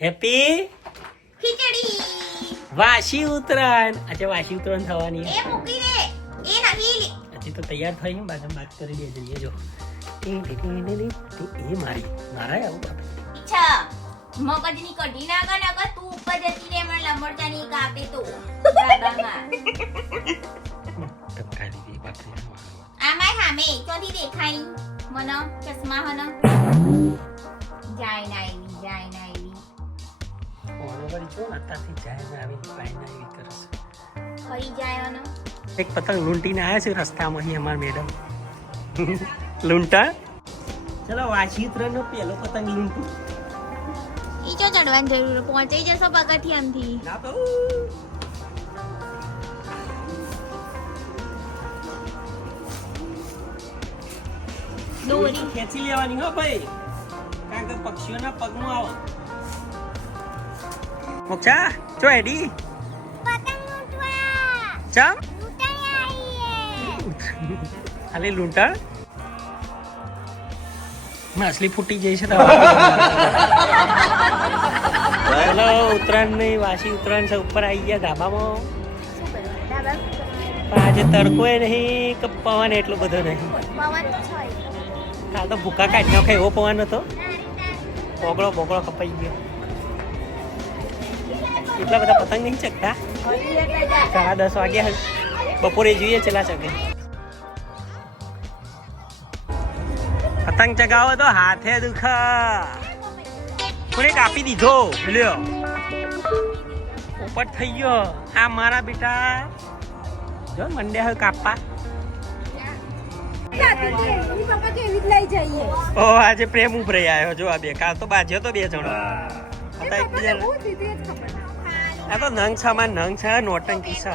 Happy ખીચડી. વાસી ઉત્તરાયણ. આજે વાસી ઉત્તરાયણ થવાની એ મૂકી દે એ નહીં આજે તો તૈયાર થઈ હું બાજુ વાત કરી દે જઈએ જો. એ મારી. મારા આવું બાપ ઈચ્છા મગજની કઢી નાખા નાખા તું ઉપર જતી રે મને લમડતાની કાપે તો. ટપકા દીધી બાપરે. આમાંય સામે ચોથી દેખાય. મને ચશ્મા હન. જાય નાય જાય ના વળી જો અત્યારથી જાય ને આવી પાઈ ના એવી કરસ ખરી જાય એક પતંગ લૂંટીને આવ્યા છે રસ્તામાં અહીં અમાર મેડમ લૂંટા? ચલો ઉત્તરાયણનો પેલો પતંગ લૂંટું. ઈ જો ચડવાની જરૂર પહોંચાઈ જશો પગથિયામથી ના તો. દોરી. ખેંચી લેવાની હો ભાઈ. કારણ કે પક્ષીઓના પગમાં આવે મોક્ષા જો એડી ચમ. ખાલી લૂંટણ? માછલી ફૂટી જાય છે ચલો ઉત્તરાયણ નહીં વાસી ઉત્તરાયણ છે ઉપર આવી ગયા ધાબામાં. પણ આજે તડકો એ નહીં કે પવન એટલો બધો નહીં. પવન તો કાલ તો ભૂકા કાઢી નાખે એવો પવન હતો. બોગળો બોગળો કપાઈ ગયો. એટલા બધા પતંગ નહીં ચકતા સાડા દસ વાગ્યા બપોરે જોઈએ ચલા ચગે. પતંગ ચગાવો તો હાથે દુખા. કોને કાપી દીધો? લ્યો. ઉપર થઈ ગયો. આ મારા બેટા. જો મંડે હવે કાપવા. ઓ આજે પ્રેમ ઉભરાઈ આવ્યો. જો આ બે કાલ તો બાજ્યો તો બે જણો. હતા એકબીજાને આ તો નંગ સામાન નંગ છે નોટંકી છે.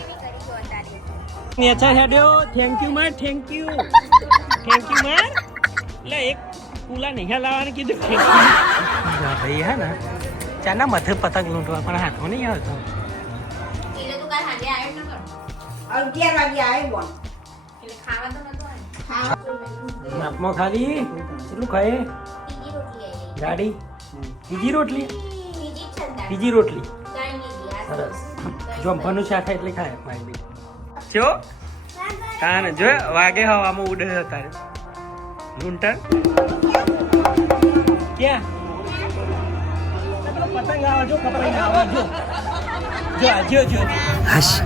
નેચર હેડ્યો. થેન્ક યુ માર થેન્ક યુ થેન્ક યુ એટલે એક કુલા નહીં લાવવાનું કીધું. ના ભાઈ હા ને. ચાના મથે પતંગ લૂંટવા પણ હાથમાં નહીં આવતો. તું નતો. અગિયાર વાગે આવ્યો ખાવા તો નતો માપમાં ખાલી કેટલું ખાય? બીજી રોટલી ગાડી? બીજી રોટલી? બીજી છે રોટલી. સરસ. જો જોંભાનું શાક એટલે ખાય મારી બી. જો? કાન જો વાગે હવામાં ઉડે છે તારે. લૂંટણ. ક્યાં?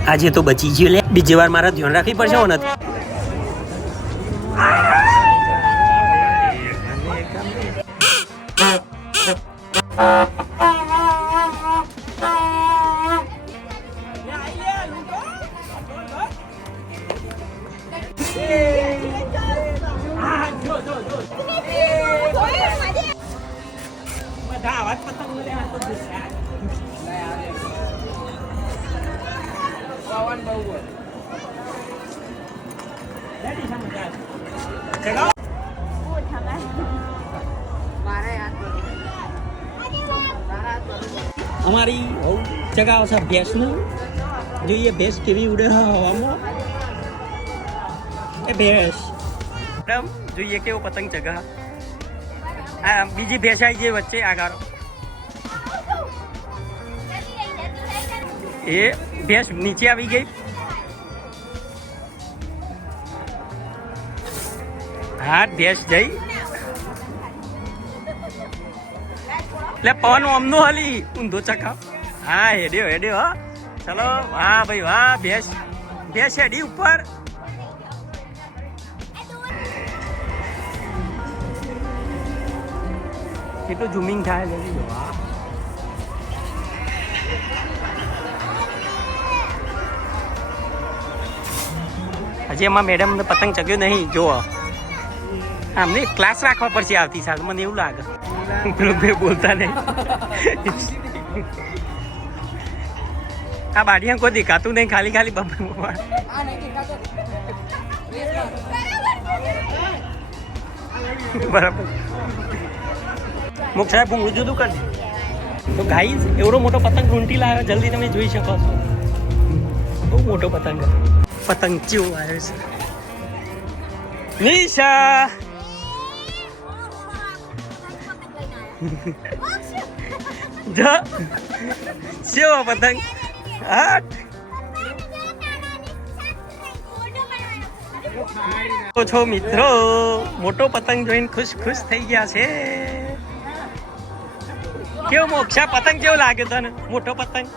આજે તો બચી ગયો લે. બીજી વાર મારા ધ્યાન રાખવી પડશે હોને જ પતંગ તો ગુજરાત રેડી છે. મજા આવે. અમારી બહુ ચગાવ છે ભેંસનું. જોઈએ ભેંસ કેવી ઉડે હવામાં. એ ભેંસ. મેડમ જોઈએ કેવો પતંગ ચગા બીજી ભેંસ આવી જાય વચ્ચે આગળ એ ભેંસ નીચે આવી ગઈ. હા, ભેંસ જઈ. એટલે પવન અમનો હલી. ઊંધો ચકા હા, હેડ્યો હેડ્યો, હા. ચલો, વાહ ભાઈ, વાહ, ભેંસ. ભેંસ હેડી ઉપર. કેટલું ઝૂમિંગ થાય લેવી હજી એમાં મેડમ પતંગ ચગ્યો નહીં જોવો આમને ક્લાસ રાખવા પડશે આવતી સાલ મને એવું લાગે. પેલું બોલતા નહીં. આ બાડિયા કોઈ દેખાતું નહીં ખાલી ખાલી બબડું બરાબર. મુખ સાહેબ ભૂંગળું જુદું કરજે? તો ગાઈઝ એવડો મોટો પતંગ ઊંટી લાવ્યો જલ્દી તમે જોઈ શકો છો. બહુ મોટો પતંગ. પતંગ ચેવો આવ્યો છે. નિશા! પતંગ? આઠ છો મિત્રો, મોટો પતંગ જોઈને ખુશ ખુશ થઈ ગયા છે. કેવો મોક્ષા પતંગ કેવો લાગે તને? મોટો પતંગ.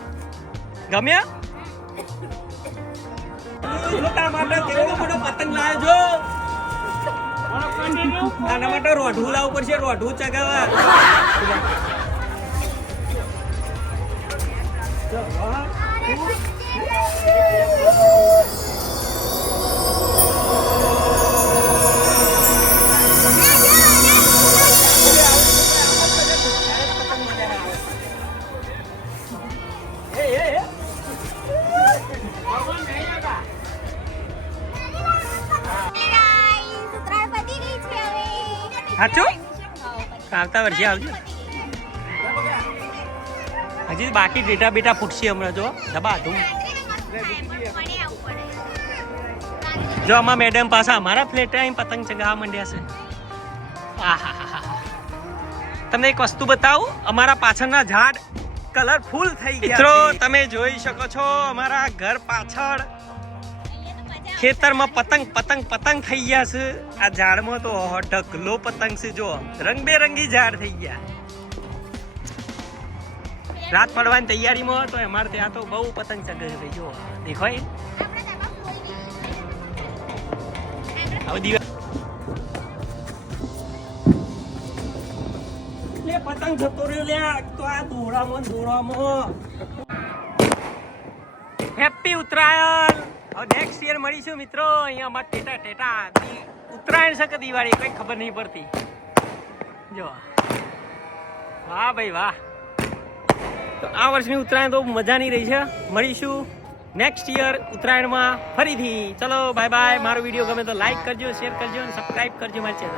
ગમ્યા? માટે કેવો મોટો પતંગ લાવ્યો જો માટે રોઢું લાવવું પડશે, રોઢું ચગાવવા. સાચું આવતા વર્ષે આવજો. હજી બાકી ડેટા બેટા ફૂટશે હમણાં જો. દબા ધૂમ. જો આમાં મેડમ પાછા અમારા ફ્લેટ અહીં પતંગ ચગાવવા માંડ્યા છે. તમને એક વસ્તુ બતાવું? અમારા પાછળના ઝાડ કલરફુલ થઈ ગયા મિત્રો તમે જોઈ શકો છો અમારા ઘર પાછળ ખેતરમાં પતંગ પતંગ પતંગ થઈ ગયા છે. આ ઝાડમાં તો ઢગલો પતંગ છે જો રંગબેરંગી ઝાડ થઈ ગયા. રાત પડવાની તૈયારીમાં તો અમારે ત્યાં તો બહુ પતંગ ચગે છે જો દેખાય? હવે દિવસ લે પતંગ જતો રહ્યો લે તો આ દોરામાં દોરામાં. હેપી ઉત્તરાયણ! હવે નેક્સ્ટ યર મળીશું મિત્રો. અહીંયા અમાર ટેટા ટેટા ઉત્તરાયણ છે કે દિવાળી, કંઈ ખબર નહીં પડતી. જો. વાહ ભાઈ, વાહ. તો આ વર્ષની ઉત્તરાયણ તો મજાની રહી છે. મળીશું નેક્સ્ટ યર ઉત્તરાયણમાં ફરીથી. ચલો બાય બાય મારો વીડિયો ગમે તો લાઈક કરજો શેર કરજો અને સબસ્ક્રાઇબ કરજો મારી ચેનલ